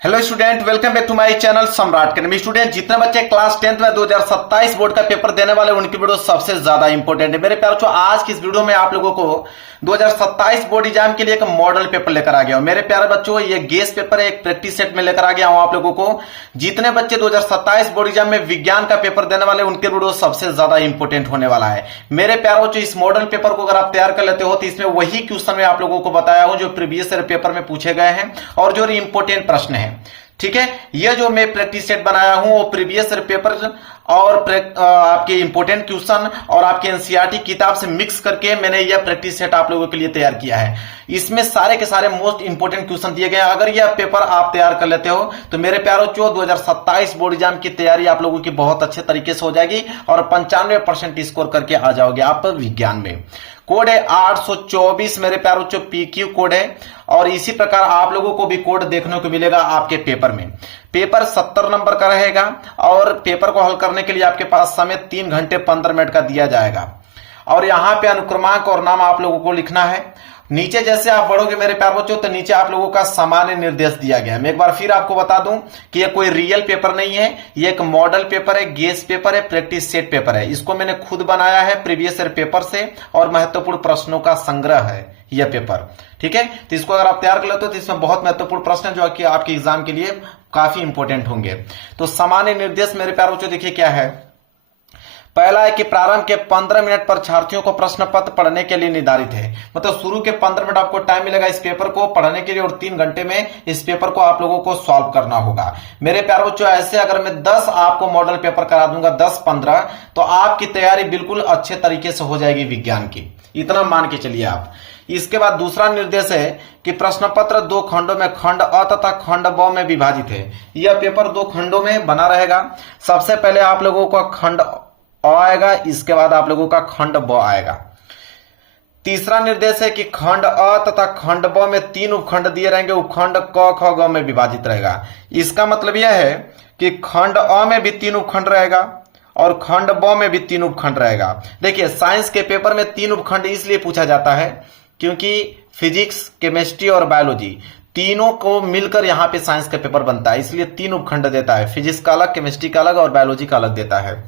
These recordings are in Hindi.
Hello student, welcome back to my channel Samrat Academy. Student, जितने बच्चे क्लास 10th में 2027 बोर्ड का पेपर देने वाले उनकी वीडियो सबसे ज्यादा इंपॉर्टेंट है। मेरे प्यारे बच्चों, आज की इस वीडियो में आप लोगों को 2027 बोर्ड एग्जाम के लिए एक मॉडल पेपर लेकर आ गया हूं। मेरे प्यारे बच्चों, ये गेस पेपर है, एक प्रैक्टिस सेट में लेकर आ गया हूं आप लोगों को। जितने बच्चे 2027 बोर्ड एग्जाम में विज्ञान का पेपर देने वाले उनके वीडियो सबसे ज्यादा इंपॉर्टेंट होने वाला है। मेरे प्यारे बच्चों, इस मॉडल पेपर को अगर आप तैयार कर लेते हो तो इसमें वही क्वेश्चन मैं आप लोगों को बताया हूं जो प्रीवियस ईयर पेपर में पूछे गए हैं और जो इंपॉर्टेंट प्रश्न है। ठीक है, ये जो मैं प्रैक्टिस सेट बनाया हूं वो प्रीवियस ईयर पेपर और आपके इंपॉर्टेंट क्वेश्चन और आपके एनसीईआरटी किताब से मिक्स करके मैंने यह प्रैक्टिस सेट आप लोगों के लिए तैयार किया है। इसमें सारे के सारे मोस्ट इंपॉर्टेंट क्वेश्चन दिए गए हैं। अगर यह पेपर आप तैयार कर लेते हो तो मेरे प्यारों 2027 बोर्ड एग्जाम की तैयारी आप लोगों की बहुत अच्छे तरीके से हो जाएगी और 95% स्कोर करके आ जाओगे आप विज्ञान में। कोड है 824 मेरे प्यारों बच्चों, पीक्यू कोड है। और इसी प्रकार आप लोगों को भी कोड देखने को मिलेगा आपके पेपर में। पेपर 70 नंबर का रहेगा और पेपर को हल करने के लिए आपके पास समय 3 घंटे 15 मिनट का दिया जाएगा। और यहां पे अनुक्रमांक और नाम आप लोगों को लिखना है। नीचे जैसे आप बढ़ोगे मेरे प्यारे बच्चों तो नीचे आप लोगों का सामान्य निर्देश दिया गया है। मैं एक बार फिर आपको बता दूं कि ये कोई रियल पेपर नहीं है, ये एक मॉडल पेपर है, गेस पेपर है, प्रैक्टिस सेट पेपर है। इसको मैंने खुद बनाया है प्रीवियस ईयर पेपर से और महत्वपूर्ण प्रश्नों का संग्रह है यह पेपर। ठीक है, तो इसको अगर आप तैयार कर लेते हो तो इसमें बहुत महत्वपूर्ण प्रश्न है जो कि आपके एग्जाम के लिए काफी इंपॉर्टेंट होंगे। तो सामान्य निर्देश मेरे प्यारे बच्चों देखिए क्या है। पहला है कि प्रारंभ के 15 मिनट पर छात्रियों को प्रश्न पत्र पढ़ने के लिए निर्धारित है। मतलब शुरू के 15 मिनट आपको टाइम मिलेगा इस पेपर को पढ़ने के लिए और 3 घंटे में इस पेपर को आप लोगों को सॉल्व करना होगा। मेरे प्यारे बच्चों, ऐसे अगर मैं 10 आपको मॉडल पेपर करा दूंगा, 10-15, तो आपकी तैयारी बिल्कुल अच्छे तरीके से हो जाएगी विज्ञान की, इतना मान के चलिए आप। इसके बाद दूसरा निर्देश है कि प्रश्न पत्र 2 खंडों में, खंड अ तथा खंड ब में विभाजित है। यह पेपर 2 खंडों में बना रहेगा। सबसे पहले आप लोगों का खंड अ आएगा, इसके बाद आप लोगों का खंड ब आएगा। तीसरा निर्देश है कि खंड अ तथा खंड ब में 3 उपखंड दिए रहेंगे। उपखंड क ख ग में विभाजित रहेगा। इसका मतलब यह है कि खंड अ में भी 3 उपखंड रहेगा और खंड ब में भी 3 उपखंड रहेगा। देखिए, साइंस के पेपर में 3 उपखंड इसलिए पूछा जाता है क्योंकि फिजिक्स, केमिस्ट्री और बायोलॉजी तीनों को मिलकर यहां पे साइंस का पेपर बनता है, इसलिए 3 उपखंड देता है। फिजिक्स का अलग, केमिस्ट्री का अलग और बायोलॉजी का अलग देता है।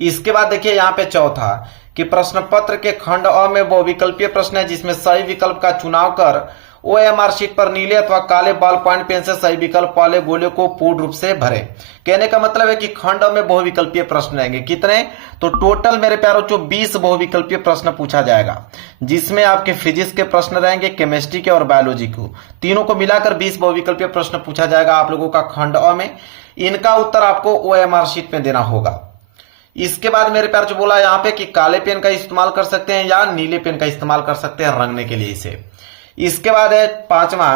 इसके बाद देखिए यहां पे चौथा कि प्रश्न पत्र के खंड अ में बहुविकल्पीय प्रश्न है जिसमें सही विकल्प का चुनाव कर ओएमआर शीट पर नीले अथवा काले बॉल पॉइंट पेन से सही विकल्प वाले गोले को पूर्ण रूप से भरे। कहने का मतलब है कि खंड में बहुविकल्पीय प्रश्न रहेंगे। कितने? तो टोटल मेरे प्यारों 20 बहुविकल्पीय प्रश्न पूछा जाएगा, जिसमें आपके फिजिक्स के प्रश्न रहेंगे, केमिस्ट्री के और बायोलॉजी को, तीनों को मिलाकर 20 बहुविकल्पीय प्रश्न पूछा जाएगा आप लोगों का खंड अ में। इनका उत्तर आपको ओएमआर शीट में देना होगा। इसके बाद मेरे प्यार जो बोला यहाँ पे कि काले पेन का इस्तेमाल कर सकते हैं या नीले पेन का इस्तेमाल कर सकते हैं रंगने के लिए इसे। इसके बाद है पांचवा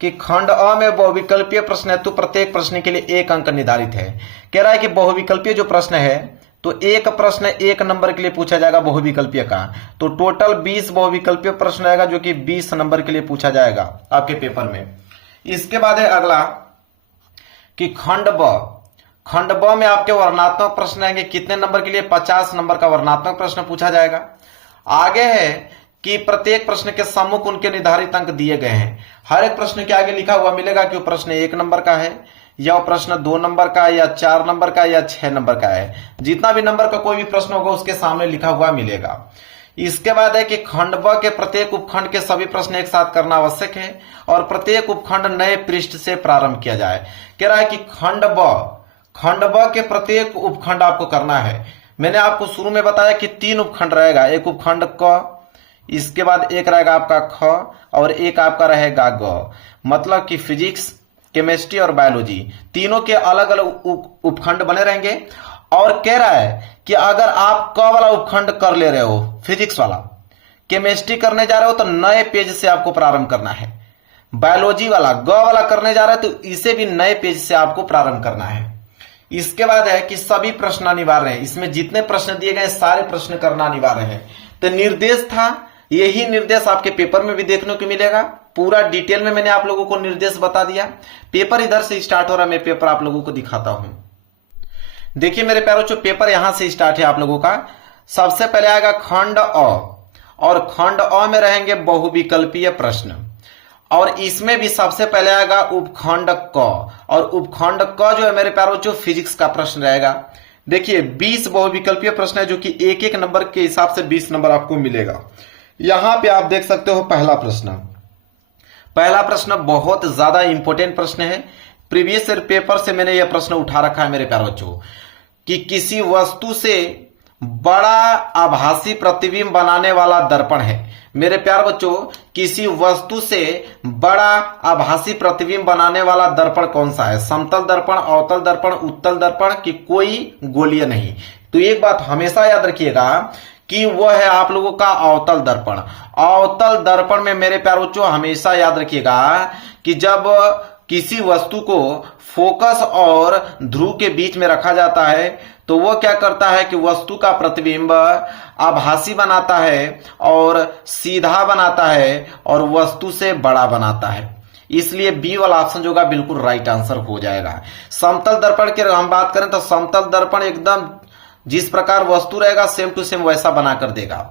कि खंड अ में बहुविकल्पीय प्रश्न है तो प्रत्येक प्रश्न के लिए 1 अंक निर्धारित है। कह रहा है कि बहुविकल्पीय जो प्रश्न है तो एक प्रश्न 1 नंबर के लिए पूछा जाएगा बहुविकल्पीय का। तो टोटल 20 बहुविकल्पीय प्रश्न रहेगा जो कि 20 नंबर के लिए पूछा जाएगा आपके पेपर में। इसके बाद है अगला कि खंड ब में आपके वर्णनात्मक प्रश्न आएंगे। कितने नंबर के लिए? 50 नंबर का वर्णनात्मक प्रश्न पूछा जाएगा। आगे है कि प्रत्येक प्रश्न के सम्मुख उनके निर्धारित अंक दिए गए हैं। हर एक प्रश्न के आगे लिखा हुआ मिलेगा कि वो प्रश्न 1 नंबर का है या वो प्रश्न 2 नंबर का या 4 नंबर का या 6 नंबर का है। जितना भी नंबर का कोई भी प्रश्न होगा उसके सामने लिखा हुआ मिलेगा। इसके बाद है कि खंड ब के प्रत्येक उपखंड के सभी प्रश्न एक साथ करना आवश्यक है और प्रत्येक उपखंड नए पृष्ठ से प्रारंभ किया जाए। कह रहा है कि खंड ब के प्रत्येक उपखंड आपको करना है। मैंने आपको शुरू में बताया कि 3 उपखंड रहेगा, एक उपखंड क, इसके बाद एक रहेगा आपका ख और एक आपका रहेगा ग। मतलब कि फिजिक्स, केमिस्ट्री और बायोलॉजी तीनों के अलग अलग उपखंड बने रहेंगे। और कह रहा है कि अगर आप क वाला उपखंड कर ले रहे हो, फिजिक्स वाला, केमिस्ट्री करने जा रहे हो तो नए पेज से आपको प्रारंभ करना है। बायोलॉजी वाला ग वाला करने जा रहे हो तो इसे भी नए पेज से आपको प्रारंभ करना है। इसके बाद है कि सभी प्रश्न अनिवार्य है। इसमें जितने प्रश्न दिए गए सारे प्रश्न करना अनिवार्य है। तो निर्देश था, यही निर्देश आपके पेपर में भी देखने को मिलेगा। पूरा डिटेल में मैंने आप लोगों को निर्देश बता दिया। पेपर इधर से स्टार्ट हो रहा है, मैं पेपर आप लोगों को दिखाता हूं। देखिए मेरे प्यारों, जो पेपर यहां से स्टार्ट है आप लोगों का, सबसे पहले आएगा खंड अ और खंड अ में रहेंगे बहुविकल्पीय प्रश्न। और इसमें भी सबसे पहले आएगा उपखंड क, और उपखंड क जो है मेरे प्यारे बच्चों फिजिक्स का प्रश्न रहेगा। देखिए 20 बहुविकल्पीय प्रश्न है जो कि एक एक नंबर के हिसाब से 20 नंबर आपको मिलेगा। यहां पे आप देख सकते हो पहला प्रश्न बहुत ज्यादा इंपॉर्टेंट प्रश्न है। प्रीवियस ईयर पेपर से मैंने यह प्रश्न उठा रखा है मेरे प्यारे बच्चों कि किसी वस्तु से बड़ा आभासी प्रतिबिंब बनाने वाला दर्पण है। मेरे प्यारे बच्चों किसी वस्तु से बड़ा आभासी प्रतिबिंब बनाने वाला दर्पण कौन सा है? समतल दर्पण, अवतल दर्पण, उत्तल दर्पण की कोई गोलीय नहीं। तो एक बात हमेशा याद रखिएगा कि वह है आप लोगों का अवतल दर्पण। अवतल दर्पण में मेरे प्यारे बच्चों हमेशा याद रखिएगा कि जब किसी वस्तु को फोकस और ध्रुव के बीच में रखा जाता है तो वह क्या करता है कि वस्तु का प्रतिबिंब आभासी बनाता है और सीधा बनाता है और वस्तु से बड़ा बनाता है। इसलिए बी वाला ऑप्शन जो होगा बिल्कुल राइट आंसर हो जाएगा। समतल दर्पण की हम बात करें तो समतल दर्पण एकदम जिस प्रकार वस्तु रहेगा सेम टू सेम वैसा बना कर देगा।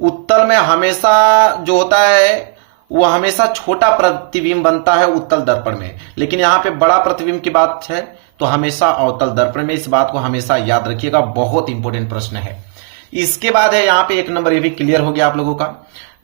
उत्तल में हमेशा जो होता है वो हमेशा छोटा प्रतिबिंब बनता है उत्तल दर्पण में, लेकिन यहां पे बड़ा प्रतिबिंब की बात है तो हमेशा अवतल दर्पण में। इस बात को हमेशा याद रखिएगा, बहुत इंपॉर्टेंट प्रश्न है। इसके बाद है यहां पे एक नंबर, ये भी क्लियर हो गया आप लोगों का।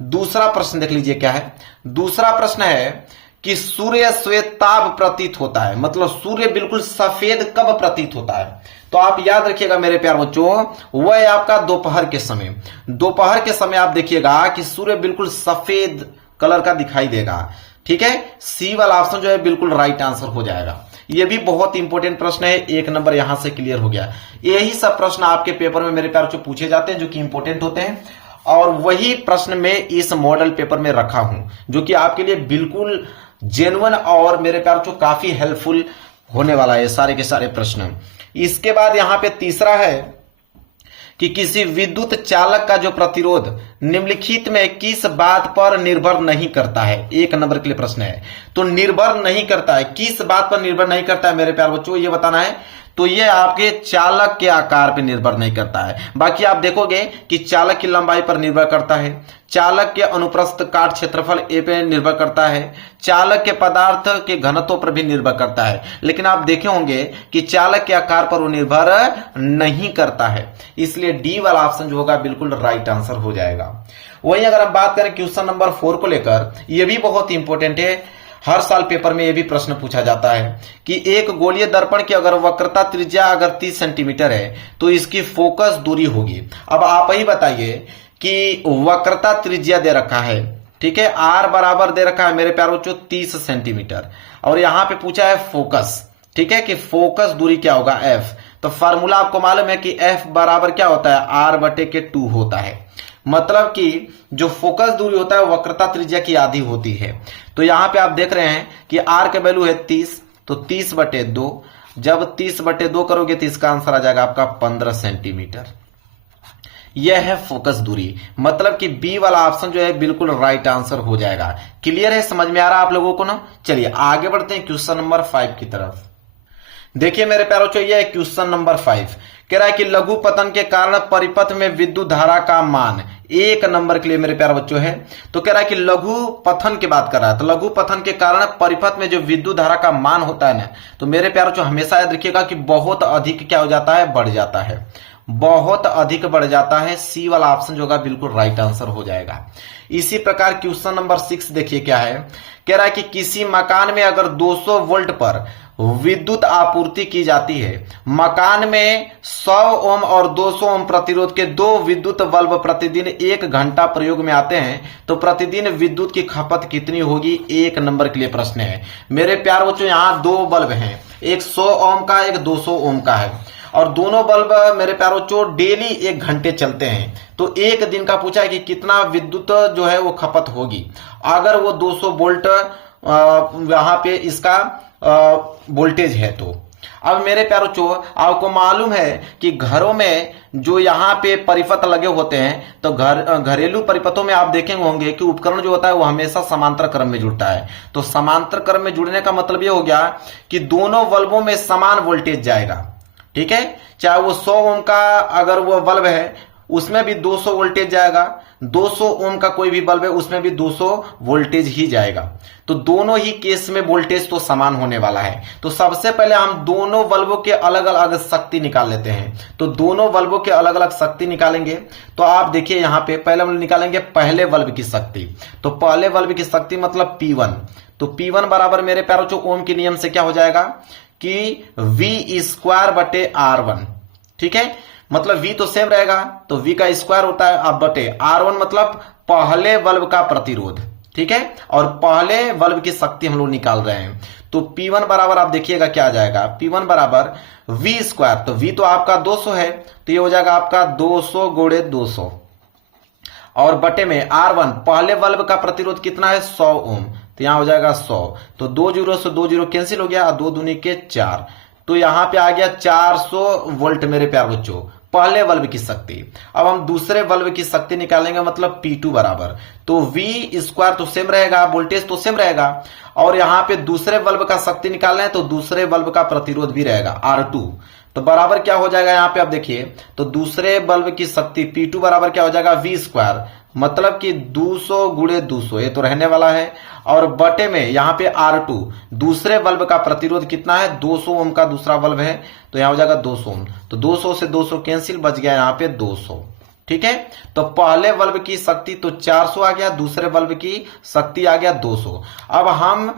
दूसरा प्रश्न देख लीजिए क्या है। दूसरा प्रश्न है कि सूर्य श्वेताभ प्रतीत होता है, मतलब सूर्य बिल्कुल सफेद कब प्रतीत होता है? तो आप याद रखिएगा मेरे प्यारे बच्चों, वह है आपका दोपहर के समय। दोपहर के समय आप देखिएगा कि सूर्य बिल्कुल सफेद कलर का दिखाई देगा। ठीक है, सी वाला ऑप्शन जो है बिल्कुल राइट आंसर हो जाएगा। यह भी बहुत इंपॉर्टेंट प्रश्न है, एक नंबर यहां से क्लियर हो गया। यही सब प्रश्न आपके पेपर में मेरे प्यारे बच्चों पूछे जाते हैं जो कि इंपॉर्टेंट होते हैं, और वही प्रश्न में इस मॉडल पेपर में रखा हूं जो कि आपके लिए बिल्कुल जेन्युइन और मेरे प्यारे बच्चों काफी हेल्पफुल होने वाला है सारे के सारे प्रश्न। इसके बाद यहां पे तीसरा है कि किसी विद्युत चालक का जो प्रतिरोध निम्नलिखित में किस बात पर निर्भर नहीं करता है? एक नंबर के लिए प्रश्न है। तो निर्भर नहीं करता है, किस बात पर निर्भर नहीं करता है मेरे प्यारे बच्चों, ये बताना है। तो ये आपके चालक के आकार पर निर्भर नहीं करता है। बाकी आप देखोगे कि चालक की लंबाई पर निर्भर करता है, चालक के अनुप्रस्थ काट क्षेत्रफल ए पे निर्भर करता है, चालक के पदार्थ के घनत्व पर भी निर्भर करता है, लेकिन आप देखे होंगे कि चालक के आकार पर वो निर्भर नहीं करता है। इसलिए डी वाला ऑप्शन जो होगा बिल्कुल राइट आंसर हो जाएगा। वहीं अगर हम बात करें क्वेश्चन नंबर 4 को लेकर, यह भी बहुत इंपॉर्टेंट है। हर साल पेपर में यह भी प्रश्न पूछा जाता है कि एक गोलीय दर्पण की अगर वक्रता त्रिज्या अगर 30 सेंटीमीटर है तो इसकी फोकस दूरी होगी। अब आप ही बताइए कि वक्रता त्रिज्या दे रखा है, ठीक है, आर बराबर दे रखा है मेरे प्यारे बच्चों 30 सेंटीमीटर, और यहां पे पूछा है फोकस, ठीक है, कि फोकस दूरी क्या होगा एफ। तो फार्मूला आपको मालूम है कि एफ बराबर क्या होता है आर बटे के 2 होता है। मतलब कि जो फोकस दूरी होता है वक्रता त्रिज्या की आधी होती है। तो यहां पे आप देख रहे हैं कि आर का वैल्यू है 30, तो 30 बटे 2, जब 30 बटे 2 करोगे तो इसका आंसर आ जाएगा आपका 15 सेंटीमीटर। यह है फोकस दूरी, मतलब कि बी वाला ऑप्शन जो है बिल्कुल राइट आंसर हो जाएगा। क्लियर है, समझ में आ रहा है आप लोगों को ना? चलिए आगे बढ़ते हैं क्वेश्चन नंबर 5 की तरफ। देखिए मेरे प्यारों चाहिए है क्वेश्चन नंबर 5, कह रहा है कि लघु पतन के कारण परिपथ में विद्युत धारा का मान, एक नंबर के लिए मेरे प्यारे बच्चों है। तो कह रहा है कि लघु पतन की बात कर रहा है, तो लघु पतन के कारण परिपथ में जो विद्युत धारा का मान होता है ना, तो मेरे प्यारे बच्चों हमेशा याद रखिएगा कि बहुत अधिक क्या हो जाता है, बढ़ जाता है, बहुत अधिक बढ़ जाता है। सी वाला ऑप्शन जो होगा बिल्कुल राइट आंसर हो जाएगा। इसी प्रकार क्वेश्चन नंबर 6 देखिए क्या है, कह रहा है कि किसी मकान में अगर 200 वोल्ट पर विद्युत आपूर्ति की जाती है, मकान में 100 ओम और 200 ओम प्रतिरोध के 2 विद्युत बल्ब प्रतिदिन 1 घंटा प्रयोग में आते हैं, तो प्रतिदिन विद्युत की खपत कितनी होगी? एक नंबर के लिए प्रश्न है मेरे प्यार बच्चों। यहां 2 बल्ब हैं, एक 100 ओम का एक 200 ओम का है, और दोनों बल्ब मेरे प्यारे बच्चों डेली 1 घंटे चलते हैं। तो एक दिन का पूछा है कि कितना विद्युत जो है वो खपत होगी अगर वो 200 वोल्ट वहां पे इसका वोल्टेज है। तो अब मेरे प्यारे बच्चों आपको मालूम है कि घरों में जो यहाँ पे परिपथ लगे होते हैं, तो घरेलू परिपथों में आप देखेंगे होंगे कि उपकरण जो होता है वो हमेशा समांतर क्रम में जुड़ता है। तो समांतर क्रम में जुड़ने का मतलब ये हो गया कि दोनों बल्बों में समान वोल्टेज जाएगा, ठीक है, चाहे वो 100 ओम का अगर वो बल्ब है उसमें भी 200 वोल्टेज जाएगा, 200 ओम का कोई भी बल्ब है उसमें भी 200 वोल्टेज ही जाएगा। तो दोनों ही केस में वोल्टेज तो समान होने वाला है। तो सबसे पहले हम दोनों बल्बों के अलग अलग शक्ति निकाल लेते हैं। तो दोनों बल्बों के अलग अलग शक्ति निकालेंगे। तो आप देखिए यहाँ पे पहले हम निकालेंगे पहले बल्ब की शक्ति। तो पहले बल्ब की शक्ति मतलब P1। तो P1 बराबर मेरे प्यारों जो ओम के नियम से क्या हो जाएगा कि V² बटे R1। ठीक है, मतलब V तो सेम रहेगा तो V का स्क्वायर होता है अब बटे R1 मतलब पहले बल्ब का प्रतिरोध। ठीक है, और पहले बल्ब की शक्ति हम लोग निकाल रहे हैं। तो P1 बराबर आप देखिएगा क्या आ जाएगा, P1 बराबर V²। तो V तो आपका 200 है तो ये हो जाएगा आपका 200 गुणे 200 और बटे में R1 पहले बल्ब का प्रतिरोध कितना है 100 ओम। तो यहां हो जाएगा 100। तो 2 जीरो से 2 जीरो कैंसिल हो गया और 2 दूनी के 4। तो यहां पे आ गया 400 वोल्ट मेरे प्यार बच्चों पहले बल्ब की शक्ति। अब हम दूसरे बल्ब की शक्ति निकालेंगे मतलब P2 बराबर। तो V² तो सेम रहेगा, वोल्टेज तो सेम रहेगा और यहां पे दूसरे बल्ब का शक्ति निकालना है तो दूसरे बल्ब का प्रतिरोध भी रहेगा R2। तो बराबर क्या हो जाएगा यहाँ पे आप देखिए, तो दूसरे बल्ब की शक्ति P2 बराबर क्या हो जाएगा V² मतलब कि 200 गुणे 200 ये तो रहने वाला है और बटे में यहाँ पे R2 दूसरे बल्ब का प्रतिरोध कितना है 200 ओम का दूसरा बल्ब है तो यहाँ हो जाएगा 200 ओम। तो 200 से 200 कैंसिल बच गया यहाँ पे 200। ठीक है, तो पहले बल्ब की शक्ति तो 400 आ गया, दूसरे बल्ब की शक्ति आ गया 200। अब हम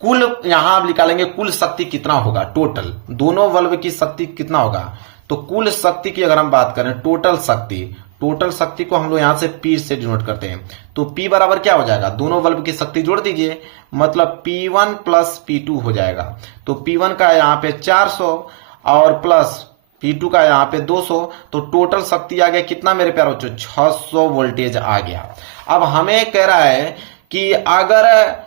कुल यहां निकालेंगे कुल शक्ति कितना होगा, टोटल दोनों बल्ब की शक्ति कितना होगा। तो कुल शक्ति की अगर हम बात करें टोटल शक्ति को हम लोग यहां से P से डिनोट करते हैं। तो P बराबर क्या हो जाएगा, दोनों बल्ब की शक्ति जोड़ दीजिए मतलब P1 प्लस P2 हो जाएगा। तो P1 का यहाँ पे 400 और प्लस P2 का यहाँ पे 200। तो टोटल शक्ति आ गया कितना मेरे प्यारे बच्चों 600 वोल्टेज आ गया। अब हमें कह रहा है कि अगर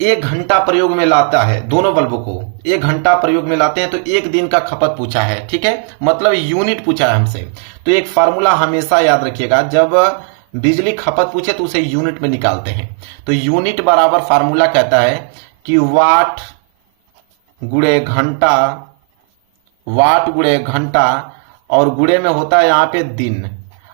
1 घंटा प्रयोग में लाता है, दोनों बल्बों को 1 घंटा प्रयोग में लाते हैं तो 1 दिन का खपत पूछा है। ठीक है, मतलब यूनिट पूछा है हमसे। तो एक फार्मूला हमेशा याद रखिएगा, जब बिजली खपत पूछे तो उसे यूनिट में निकालते हैं। तो यूनिट बराबर फार्मूला कहता है कि वाट गुणे घंटा और गुणे में होता है यहाँ पे दिन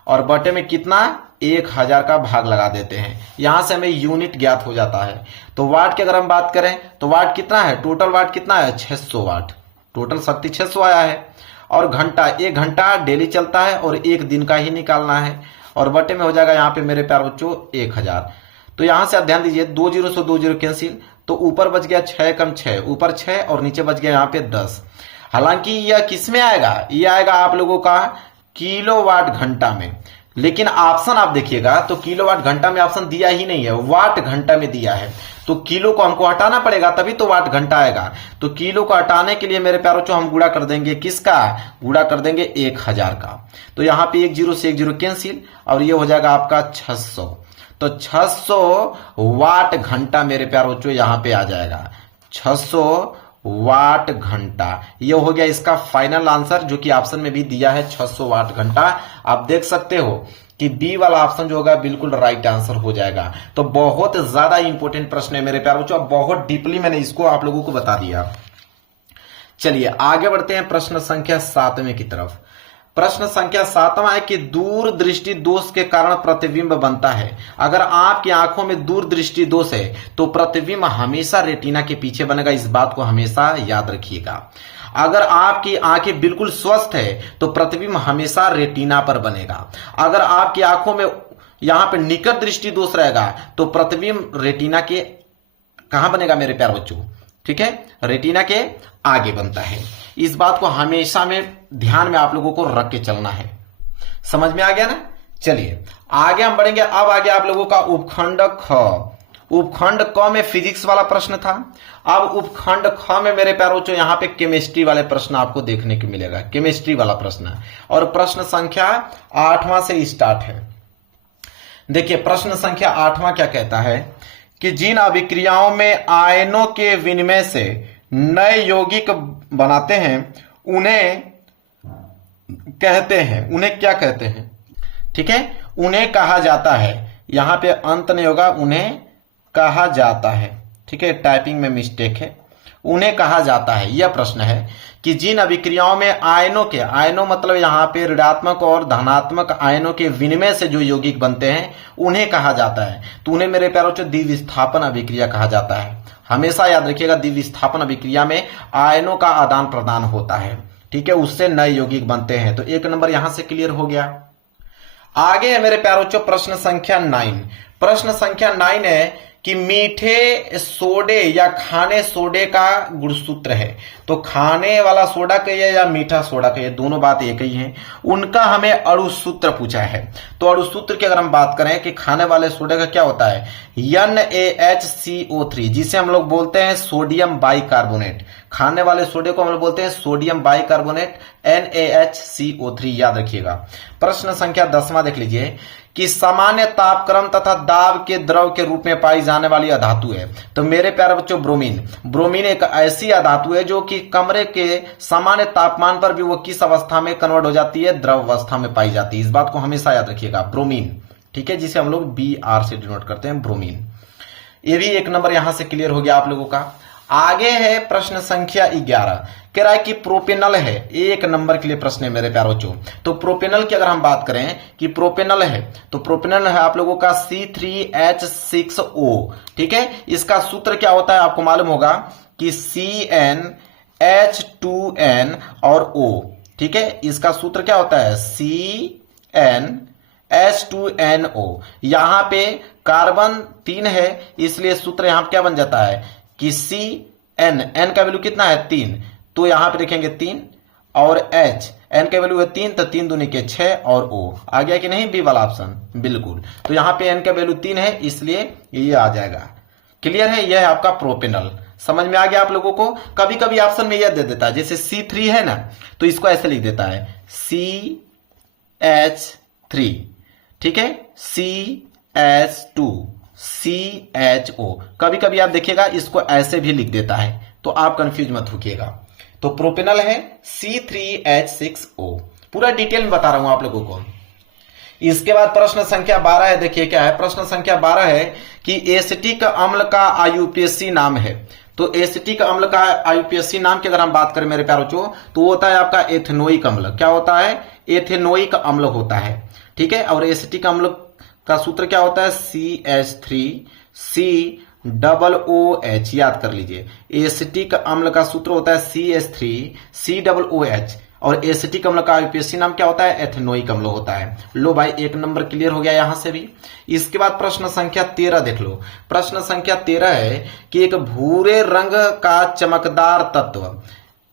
और बटे में कितना 1000 का भाग लगा देते हैं। यहां से हमें यूनिट ज्ञात हो जाता है। तो वाट की अगर हम बात करें तो वाट कितना है, टोटल वाट कितना है 600 वाट, टोटल शक्ति 600 आया है। और घंटा 1 घंटा डेली चलता है और 1 दिन का ही निकालना है और बटे में हो जाएगा यहाँ पे मेरे प्यार बच्चों 1000। तो यहां से आप ध्यान दीजिए 2 जीरो से 2 जीरो कैंसिल, तो ऊपर बच गया 6 कम 6, ऊपर 6 और नीचे बच गया यहाँ पे 10। हालांकि यह किस में आएगा, यह आएगा आप लोगों का किलोवाट घंटा में, लेकिन ऑप्शन आप देखिएगा तो किलोवाट घंटा में ऑप्शन दिया ही नहीं है, वाट घंटा में दिया है। तो किलो को हमको हटाना पड़ेगा तभी तो वाट घंटा आएगा। तो किलो को हटाने के लिए मेरे प्यारों हम गुणा कर देंगे किसका, गुणा कर देंगे 1000 का। तो यहाँ पे 1 जीरो से 1 जीरो कैंसिल और ये हो जाएगा आपका 600। तो 600 वाट घंटा मेरे प्यारों यहाँ पे आ जाएगा 600 वाट घंटा। ये हो गया इसका फाइनल आंसर जो कि ऑप्शन में भी दिया है 600 वाट घंटा। आप देख सकते हो कि बी वाला ऑप्शन जो होगा बिल्कुल राइट आंसर हो जाएगा। तो बहुत ज्यादा इंपॉर्टेंट प्रश्न है मेरे प्यारे बच्चों, बहुत डीपली मैंने इसको आप लोगों को बता दिया। चलिए आगे बढ़ते हैं प्रश्न संख्या 7वें की तरफ। प्रश्न संख्या 7वां है कि दूरदृष्टि दोष के कारण प्रतिबिंब बनता है। अगर आपकी आंखों में दूरदृष्टि दोष है तो प्रतिबिंब हमेशा रेटिना के पीछे बनेगा, इस बात को हमेशा याद रखिएगा। अगर आपकी आंखें बिल्कुल स्वस्थ है तो प्रतिबिंब हमेशा रेटिना पर बनेगा। अगर आपकी आंखों में यहां पे निकट दृष्टि दोष रहेगा तो प्रतिबिंब रेटिना के कहां बनेगा मेरे प्यारे बच्चों, ठीक है, रेटिना के आगे बनता है। इस बात को हमेशा में ध्यान में आप लोगों को रख के चलना है। समझ में आ गया ना। चलिए आगे हम बढ़ेंगे। अब आगे आप लोगों का उपखंड ख, उपखंड क में फिजिक्स वाला प्रश्न था। अब उपखंड ख में मेरे प्यारों जो यहाँ पे केमिस्ट्री वाले प्रश्न आपको देखने को मिलेगा, केमिस्ट्री वाला प्रश्न। और प्रश्न संख्या 8वां से स्टार्ट है। देखिए प्रश्न संख्या 8वां क्या कहता है कि जिन अभिक्रियाओं में आयनों के विनिमय से नए यौगिक बनाते हैं उन्हें कहते हैं, उन्हें क्या कहते हैं, ठीक है, उन्हें कहा जाता है। यहां पे अंत नहीं होगा, उन्हें कहा जाता है, ठीक है, टाइपिंग में मिस्टेक है। उन्हें कहा जाता है। यह प्रश्न है कि जिन अभिक्रियाओं में आयनों के, आयनों मतलब यहाँ पे ऋणात्मक और धनात्मक आयनों के विनिमय से जो यौगिक बनते हैं उन्हें कहा जाता है। तो उन्हें मेरे प्यारों बच्चों द्विविस्थापन अभिक्रिया कहा जाता है। हमेशा याद रखिएगा, द्विविस्थापन अभिक्रिया में आयनों का आदान प्रदान होता है, ठीक है, उससे नए यौगिक बनते हैं। तो 1 नंबर यहां से क्लियर हो गया। आगे है मेरे प्यारों बच्चों प्रश्न संख्या 9। प्रश्न संख्या 9 है कि मीठे सोडे या खाने सोडे का गुणसूत्र है। तो खाने वाला सोडा कहिए या मीठा सोडा कहिए, दोनों बात एक ही है। उनका हमें अणु सूत्र पूछा है। तो अणु सूत्र की अगर हम बात करें कि खाने वाले सोडे का क्या होता है, NaHCO3, जिसे हम लोग बोलते हैं सोडियम बाइकार्बोनेट। खाने वाले सोडे को हम लोग बोलते हैं सोडियम बाइकार्बोनेट, NaHCO3, याद रखिएगा। प्रश्न संख्या 10वां देख लीजिए कि सामान्य तापक्रम तथा दाब के द्रव के रूप में पाई जाने वाली अधातु है। तो मेरे प्यारे बच्चों ब्रोमीन, ब्रोमीन एक ऐसी अधातु है जो कि कमरे के सामान्य तापमान पर भी वो किस अवस्था में कन्वर्ट हो जाती है, द्रव अवस्था में पाई जाती है। इस बात को हमेशा याद रखिएगा, ब्रोमीन, ठीक है, जिसे हम लोग Br से डिनोट करते हैं, ब्रोमीन। ये भी 1 नंबर यहां से क्लियर हो गया आप लोगों का। आगे है प्रश्न संख्या 11, कह रहा है कि प्रोपेनल है। 1 नंबर के लिए प्रश्न है मेरे प्यारों बच्चों। तो प्रोपेनल की अगर हम बात करें कि प्रोपेनल है, तो प्रोपेनल है आप लोगों का C3H6O, ठीक है। इसका सूत्र क्या होता है आपको मालूम होगा कि CnH2n और O, ठीक है। इसका सूत्र क्या होता है, CnH2nO। यहां पे कार्बन 3 है, इसलिए सूत्र यहां पे क्या बन जाता है कि Cn का वैल्यू कितना है 3, तो यहां पे लिखेंगे 3 और H, n का वैल्यू है 3, तो 3 दूनी के 6 और O आ गया कि नहीं, बी वाला ऑप्शन, बिल्कुल। तो यहां पे n का वैल्यू 3 है, इसलिए ये आ जाएगा। क्लियर है, यह है आपका प्रोपेनल। समझ में आ गया आप लोगों को। कभी कभी ऑप्शन में यह दे देता है, जैसे C3 है ना, तो इसको ऐसे लिख देता है CH3, ठीक है, CH2 CHO। कभी कभी आप देखिएगा इसको ऐसे भी लिख देता है, तो आप कंफ्यूज मत होइएगा। तो प्रोपेनल है C3H6O, पूरा डिटेल में बता रहा हूं आप लोगों को। इसके बाद प्रश्न संख्या 12 है, देखिए क्या है। प्रश्न संख्या 12 है कि एसिटिक अम्ल का IUPAC नाम है। तो एसिटिक अम्ल का IUPAC नाम की अगर हम बात करें मेरे प्यारों बच्चों, तो वो होता है आपका एथेनोइक अम्ल। क्या होता है, एथेनोइक अम्ल होता है, ठीक है। और एसिटिक अम्ल का सूत्र क्या होता है, CH3COOH, याद कर लीजिए। एसिटिक अम्ल का सूत्र होता है CH3COOH, और एसिटिक अम्ल का IUPAC नाम क्या होता है, एथेनोइक अम्ल होता है। लो भाई 1 नंबर क्लियर हो गया यहां से भी। इसके बाद प्रश्न संख्या 13 देख लो। प्रश्न संख्या 13 है कि एक भूरे रंग का चमकदार तत्व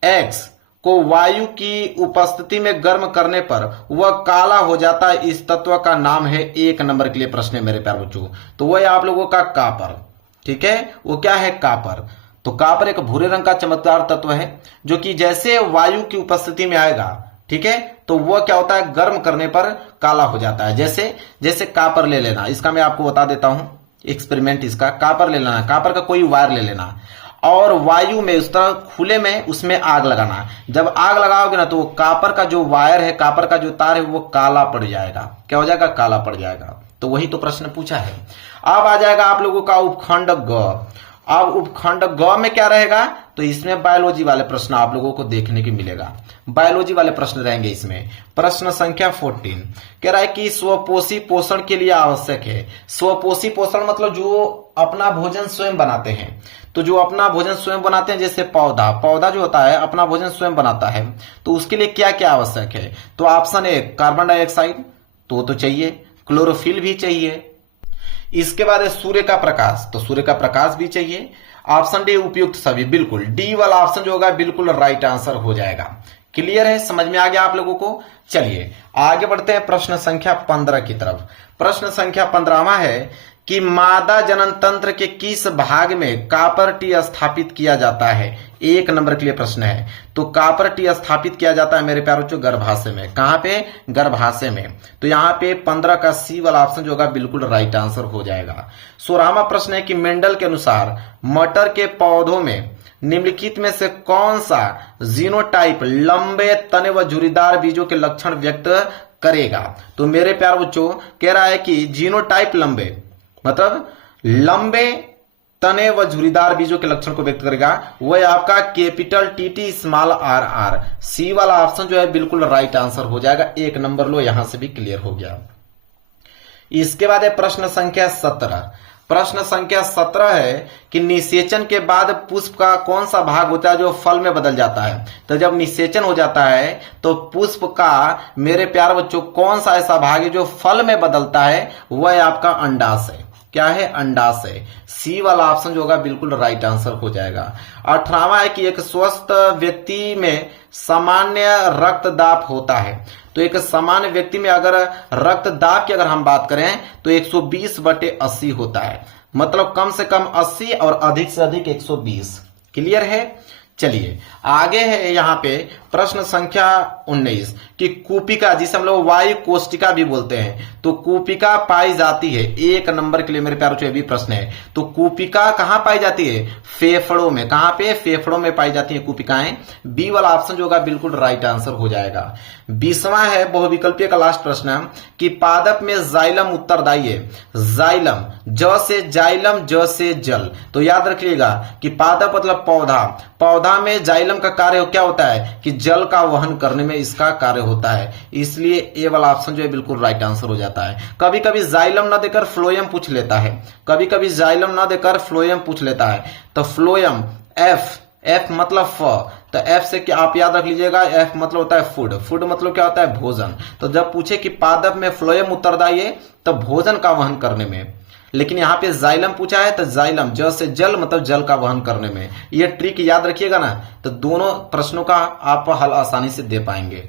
X को वायु की उपस्थिति में गर्म करने पर वह काला हो जाता है, इस तत्व का नाम है। 1 नंबर के लिए प्रश्न है मेरे प्यारे बच्चों। तो वह आप लोगों का कापर, ठीक है, वो क्या है, कापर। तो कापर एक भूरे रंग का चमकदार तत्व है जो कि जैसे वायु की उपस्थिति में आएगा, ठीक है, तो वह क्या होता है, गर्म करने पर काला हो जाता है। जैसे कापर ले लेना, इसका मैं आपको बता देता हूं एक्सपेरिमेंट। इसका कापर ले लेना, कापर का कोई वायर ले लेना और वायु में उस तरह खुले में उसमें आग लगाना। जब आग लगाओगे ना, तो वो कापर का जो वायर है, कापर का जो तार है, वो काला पड़ जाएगा। क्या हो जाएगा, काला पड़ जाएगा। तो वही तो प्रश्न पूछा है। अब आ जाएगा आप लोगों का उपखंड ग। अब उपखंड ग में क्या रहेगा, तो इसमें बायोलॉजी वाले प्रश्न आप लोगों को देखने को मिलेगा। बायोलॉजी वाले प्रश्न रहेंगे इसमें। प्रश्न संख्या 14 कह रहा है कि स्वपोषी पोषण के लिए आवश्यक है। स्वपोषी पोषण मतलब जो अपना भोजन स्वयं बनाते हैं। तो जो अपना भोजन स्वयं बनाते हैं, जैसे पौधा जो होता है अपना भोजन स्वयं बनाता है, तो उसके लिए क्या क्या आवश्यक है। तो ऑप्शन ए कार्बन डाइऑक्साइड, तो चाहिए, क्लोरोफिल भी चाहिए। इसके बाद है सूर्य का प्रकाश, तो सूर्य का प्रकाश भी चाहिए। ऑप्शन डी उपयुक्त सभी, बिल्कुल डी वाला ऑप्शन जो होगा बिल्कुल राइट आंसर हो जाएगा। क्लियर है, समझ में आ गया आप लोगों को। चलिए आगे बढ़ते हैं प्रश्न संख्या 15 की तरफ। प्रश्न संख्या 15वां है कि मादा जनन तंत्र के किस भाग में कॉपर टी स्थापित किया जाता है। 1 नंबर के लिए प्रश्न है। तो कॉपर टी स्थापित किया जाता है मेरे प्यारों बच्चों गर्भाशय में। कहां पे, गर्भाशय में। तो यहां पे 15 का सी वाला ऑप्शन जो होगा बिल्कुल राइट आंसर हो जाएगा। 16वां प्रश्न है कि मेंडल के अनुसार मटर के पौधों में निम्नलिखित में से कौन सा जीनोटाइप लंबे तने व झुर्रीदार बीजों के लक्षण व्यक्त करेगा। तो मेरे प्यारे बच्चों कह रहा है कि जीनोटाइप लंबे मतलब लंबे तने व झुरीदार बीजों के लक्षण को व्यक्त करेगा, वह आपका capital T small R R. C वाला ऑप्शन जो है बिल्कुल राइट आंसर हो जाएगा। एक नंबर लो, यहां से भी क्लियर हो गया। इसके बाद है प्रश्न संख्या 17। प्रश्न संख्या 17 है कि निषेचन के बाद पुष्प का कौन सा भाग होता है जो फल में बदल जाता है। तो जब निषेचन हो जाता है तो पुष्प का मेरे प्यारे बच्चों कौन सा ऐसा भाग है जो फल में बदलता है, वह है आपका अंडाशय। क्या है? अंडाशय। सी वाला ऑप्शन जो होगा बिल्कुल राइट आंसर हो जाएगा। 18वां है कि एक स्वस्थ व्यक्ति में सामान्य रक्तदाब होता है। तो एक सामान्य व्यक्ति में अगर रक्तदाब की अगर हम बात करें तो 120/80 होता है, मतलब कम से कम 80 और अधिक से अधिक 120। क्लियर है? चलिए आगे है यहाँ पे प्रश्न संख्या 19 कि कूपिका, जिसे हम लोग वायु कोष्टिका भी बोलते हैं, तो कूपिका पाई जाती है। एक नंबर के लिए मेरे प्यारों ये भी प्रश्न है। तो कूपिका कहाँ पाई जाती है? फेफड़ों में। कहाँ पे? फेफड़ों में पाई जाती है कूपिकाएं। बी वाला ऑप्शन जो होगा बिल्कुल राइट आंसर हो जाएगा। 20वां है बहुविकल्पीय का लास्ट प्रश्न कि पादप में जाइलम उत्तरदायी है। जाइलम, ज से जाइलम, ज से जल। तो याद रखिएगा कि पादप मतलब पौधा, पौधा में जाइलम का कार्य क्या होता है कि जल का वहन करने में इसका कार्य होता है। इसलिए ए वाला ऑप्शन जो है बिल्कुल राइट आंसर हो जाता है। कभी कभी जाइलम ना देकर फ्लोएम पूछ लेता है, कभी कभी जाइलम ना देकर फ्लोएम पूछ लेता है। तो फ्लोएम, एफ, एफ मतलब फ, तो एफ से क्या आप याद रख लीजिएगा, एफ मतलब होता है फूड, फूड मतलब क्या होता है? भोजन। तो जब पूछे कि पादप में फ्लोएम उत्तरदायी है तो भोजन का वहन करने में, लेकिन यहाँ पे जाइलम पूछा है तो जाइलम, ज से जल मतलब जल का वहन करने में। ये ट्रिक याद रखिएगा ना, तो दोनों प्रश्नों का आप हल आसानी से दे पाएंगे।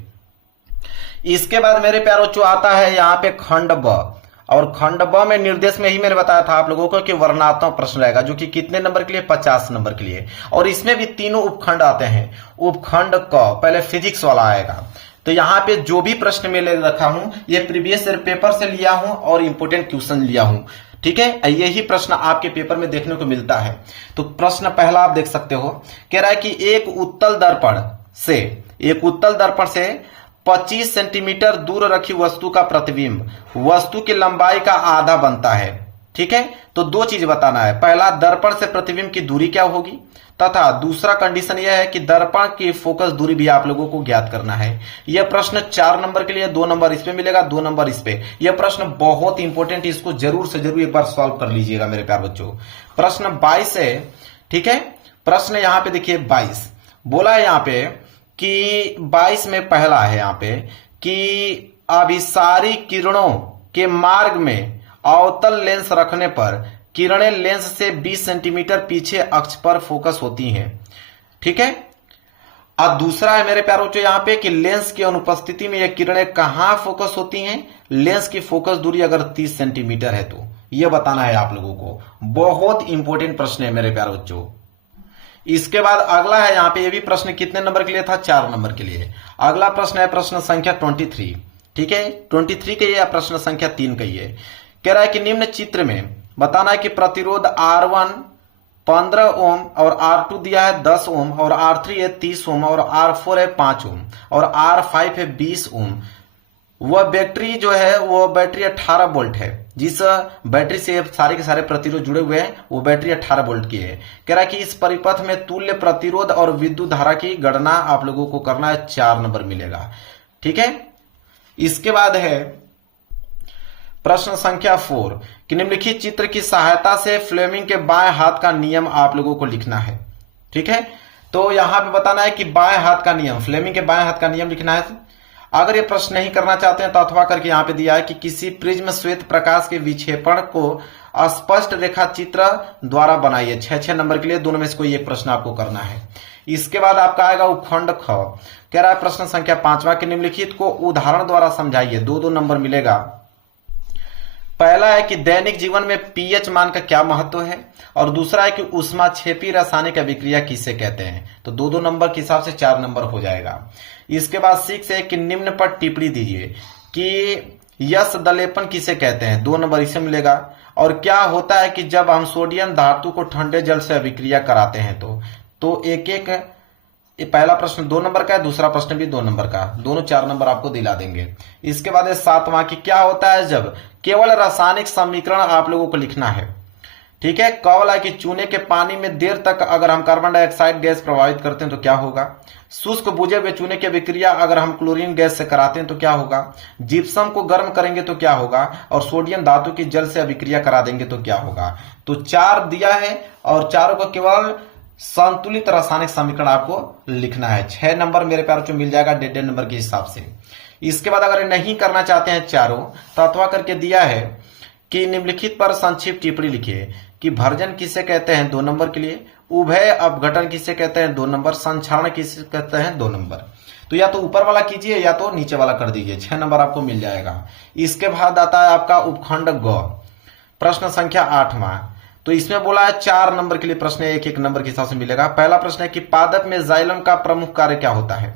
इसके बाद मेरे प्यारों जो आता है यहाँ पे खंड ब, और खंड ब में निर्देश में ही मैंने बताया था आप लोगों को कि वर्णनात्मक प्रश्न रहेगा, जो कि कितने नंबर के लिए? 50 नंबर के लिए। और इसमें भी तीनों उपखंड आते हैं। उपखंड क पहले फिजिक्स वाला आएगा। तो यहाँ पे जो भी प्रश्न मैं ले रखा हूं ये प्रीवियस ईयर पेपर से लिया हूं और इंपोर्टेंट क्वेश्चन लिया हूं। ठीक है, यही प्रश्न आपके पेपर में देखने को मिलता है। तो प्रश्न पहला आप देख सकते हो, कह रहा है कि एक उत्तल दर्पण से 25 सेंटीमीटर दूर रखी वस्तु का प्रतिबिंब वस्तु की लंबाई का आधा बनता है। ठीक है, तो दो चीज बताना है। पहला, दर्पण से प्रतिबिंब की दूरी क्या होगी, तथा दूसरा कंडीशन यह है कि दर्पण की फोकस दूरी भी आप लोगों को ज्ञात करना है। यह प्रश्न 4 नंबर के लिए, 2 नंबर इस पे मिलेगा, 2 नंबर इस पे। यह प्रश्न बहुत इंपॉर्टेंट है, इसको जरूर से जरूर एक बार सॉल्व कर लीजिएगा मेरे प्यारे बच्चों। प्रश्न 22 है। ठीक है, प्रश्न यहाँ पे देखिए 22 बोला है यहाँ पे कि 22 में पहला है यहाँ पे कि अभिसारी किरणों के मार्ग में अवतल लेंस रखने पर किरणें लेंस से 20 सेंटीमीटर पीछे अक्ष पर फोकस होती हैं। ठीक है, अब दूसरा है मेरे प्यारों बच्चों यहाँ पे कि लेंस की अनुपस्थिति में ये किरणें कहां फोकस होती हैं। लेंस की फोकस दूरी अगर 30 सेंटीमीटर है तो यह बताना है आप लोगों को। बहुत इंपॉर्टेंट प्रश्न है मेरे प्यारे बच्चों। इसके बाद अगला है यहाँ पे, ये भी प्रश्न कितने नंबर के लिए था? 4 नंबर के लिए। अगला प्रश्न है प्रश्न संख्या 23। ठीक है, 23 का ये प्रश्न संख्या 3 का ये कह रहा है कि निम्न चित्र में बताना है कि प्रतिरोध R1 15 ओम और R2 दिया है 10 ओम और R3 है 30 ओम और R4 है 5 ओम और R5 है 20 ओम। वह बैटरी जो है वो बैटरी 18 वोल्ट है। जिस बैटरी से सारे के सारे प्रतिरोध जुड़े हुए हैं वो बैटरी 18 वोल्ट की है। कह रहा है कि इस परिपथ में तुल्य प्रतिरोध और विद्युत धारा की गणना आप लोगों को करना है, 4 नंबर मिलेगा। ठीक है, इसके बाद है प्रश्न संख्या 4 कि निम्नलिखित चित्र की सहायता से फ्लेमिंग के बाएं हाथ का नियम आप लोगों को लिखना है। ठीक है, तो यहां पे बताना है कि बाएं हाथ का नियम, फ्लेमिंग के बाएं हाथ का नियम लिखना है। अगर ये प्रश्न नहीं करना चाहते हैं तो अथवा करके यहां पे दिया है कि किसी प्रिज्म श्वेत प्रकाश के विक्षेपण को स्पष्ट रेखा चित्र द्वारा बनाइए। 6 नंबर के लिए दोनों में से कोई एक प्रश्न आपको करना है। इसके बाद आपका आएगा उपखंड ख। कह रहा है प्रश्न संख्या 5वां कि निम्नलिखित को उदाहरण द्वारा समझाइए। 2 नंबर मिलेगा। पहला है कि दैनिक जीवन में पीएच मान का क्या महत्व है, और दूसरा है कि ऊष्माक्षेपी रासायनिक अभिक्रिया किसे कहते हैं। तो 2 नंबर के हिसाब से 4 नंबर हो जाएगा। इसके बाद 6 है कि निम्न पर टिप्पणी दीजिए कि यश दलेपन किसे कहते हैं। 2 नंबर इसे मिलेगा। और क्या होता है कि जब हम सोडियम धातु को ठंडे जल से अभिक्रिया कराते हैं तो एक पहला प्रश्न 2 नंबर का है, दूसरा प्रश्न भी 2 नंबर का, दोनों 4 नंबर आपको दिला देंगे। इसके बाद 7वां कि क्या होता है जब केवल रासायनिक समीकरण आप लोगों को लिखना है। ठीक है। क वाला है कि चूने के पानी में देर तक अगर हम कार्बन डाइऑक्साइड गैस प्रभावित करते हैं तो क्या होगा। शुष्क बुझे हुए चूने की अभिक्रिया अगर हम क्लोरीन गैस से कराते हैं तो क्या होगा। जिप्सम को गर्म करेंगे तो क्या होगा, और सोडियम धातु की जल से अभिक्रिया करा देंगे तो क्या होगा। तो 4 दिया है और चारों को केवल संतुलित रासायनिक समीकरण आपको लिखना है। 6 नंबर मेरे प्यार जो मिल जाएगा 1.5 नंबर के हिसाब से। इसके बाद अगर नहीं करना चाहते हैं चारों, तो अथवा करके दिया है कि निम्नलिखित पर संक्षिप्त टिप्पणी लिखिए कि भर्जन किसे कहते हैं 2 नंबर के लिए, उभय अपघटन किसे कहते हैं 2 नंबर, संक्षारण किसे कहते हैं 2 नंबर। तो या तो ऊपर वाला कीजिए या तो नीचे वाला कर दीजिए, 6 नंबर आपको मिल जाएगा। इसके बाद आता है आपका उपखंड ग, प्रश्न संख्या 8वां। तो इसमें बोला है 4 नंबर के लिए प्रश्न 1-1 नंबर के हिसाब से मिलेगा। पहला प्रश्न है कि पादप में जाइलम का प्रमुख कार्य क्या होता है।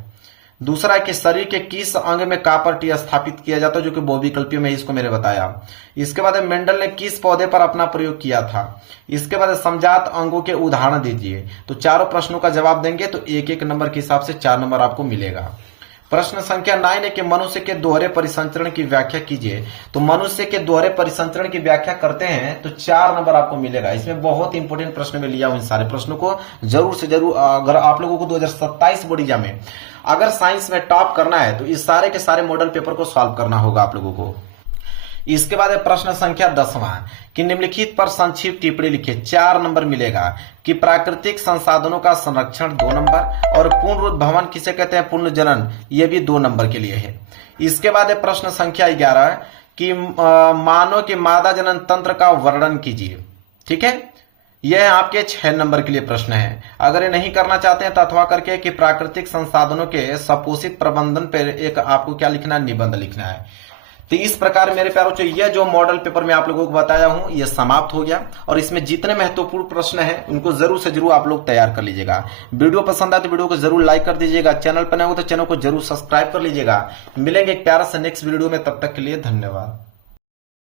दूसरा है कि शरीर के किस अंग में कॉपर टी स्थापित किया जाता है, जो कि बहुविकल्पीय में इसको मैंने बताया। इसके बाद मेंडल ने किस पौधे पर अपना प्रयोग किया था। इसके बाद समजात अंगों के उदाहरण दीजिए। तो चारों प्रश्नों का जवाब देंगे तो 1-1 नंबर के हिसाब से 4 नंबर आपको मिलेगा। प्रश्न संख्या 9 है कि मनुष्य के दोहरे परिसंचरण की व्याख्या कीजिए। तो मनुष्य के दोहरे परिसंचरण की व्याख्या करते हैं तो 4 नंबर आपको मिलेगा। इसमें बहुत इंपोर्टेंट प्रश्न में लिया हूं। इन सारे प्रश्नों को जरूर से जरूर, अगर आप लोगों को 2027 बोर्ड एग्जाम में अगर साइंस में टॉप करना है तो इस सारे के सारे मॉडल पेपर को सॉल्व करना होगा आप लोगों को। इसके बाद है प्रश्न संख्या 10वां कि निम्नलिखित पर संक्षिप्त टिप्पणी लिखिए। 4 नंबर मिलेगा कि प्राकृतिक संसाधनों का संरक्षण 2 नंबर, और पुनरुद्भवन किसे कहते हैं पुनर्जनन, ये भी 2 नंबर के लिए है। इसके बाद है प्रश्न संख्या 11 कि मानव के मादा जनन तंत्र का वर्णन कीजिए। ठीक है, यह आपके 6 नंबर के लिए प्रश्न है। अगर ये नहीं करना चाहते हैं तो अथवा करके कि प्राकृतिक संसाधनों के सपोषित प्रबंधन पर एक आपको क्या लिखना है, निबंध लिखना है। तो इस प्रकार मेरे प्यारों यह जो मॉडल पेपर में आप लोगों को बताया हूं यह समाप्त हो गया, और इसमें जितने महत्वपूर्ण प्रश्न हैं उनको जरूर से जरूर आप लोग तैयार कर लीजिएगा। वीडियो पसंद आए तो वीडियो को जरूर लाइक कर दीजिएगा। चैनल पर नए हो तो चैनल को जरूर सब्सक्राइब कर लीजिएगा। मिलेंगे एक प्यारा सा नेक्स्ट वीडियो में, तब तक के लिए धन्यवाद।